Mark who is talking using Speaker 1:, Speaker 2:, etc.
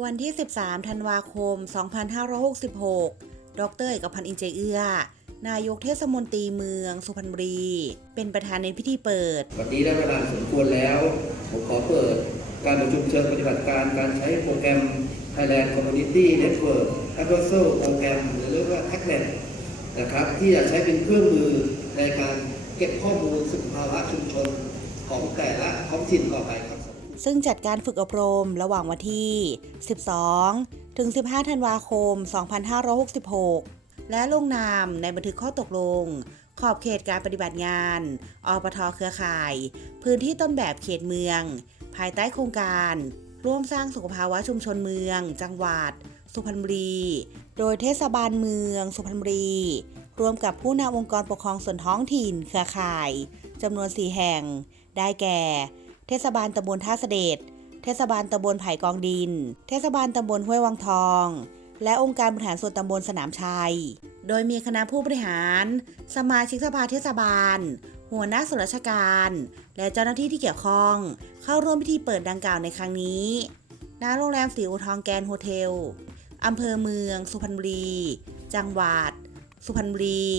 Speaker 1: วันที่ 13 ธันวาคม 2566 ดรเอกพันธ์อินเจเอื้อ นายกเทศมนตรีเมืองสุพรรณบุรี เป็นประธานในพิธีเปิด
Speaker 2: วันนี้ได้เวลาสมควรแล้ว ผมขอเปิดการประชุมเชิงปฏิบัติการการใช้โปรแกรม Thailand Community Network a d v e r s a l โปรแกรมหรือเรียกว่า TACNET นะครับ ที่จะใช้เป็นเครื่องมือในการเก็บข้อมูลสุขภาวะชุมชนของแต่ละท้องถิ่นต่อไปครับ
Speaker 1: ซึ่งจัดการฝึกอบรมระหว่างวันที่ 12 ถึง 15 ธันวาคม 2566 และลงนามในบันทึกข้อตกลง ขอบเขตการปฏิบัติงาน อปทเครือข่าย พื้นที่ต้นแบบเขตเมือง ภายใต้โครงการ ร่วมสร้างสุขภาวะชุมชนเมือง จังหวัด สุพรรณบุรี โดยเทศบาลเมือง สุพรรณบุรีร่วมกับผู้นำองค์กรปกครองส่วนท้องถิ่นเครือข่ายจำนวน 4 แห่ง ได้แก่ เทศบาลตำบลท่าเสด็จ เทศบาลตำบลไผ่กองดิน เทศบาลตำบลห้วยวังทอง และองค์การบริหารส่วนตำบลสนามชัย โดยมีคณะผู้บริหาร สมาชิกสภาเทศบาล หัวหน้าส่วนราชการ และเจ้าหน้าที่ที่เกี่ยวข้อง เข้าร่วมพิธีเปิดดังกล่าวในครั้งนี้ณโรงแรมสีอูทองแกนโฮเทล อำเภอเมือง สุพรรณบุรี จังหวัด สุพรรณบุรี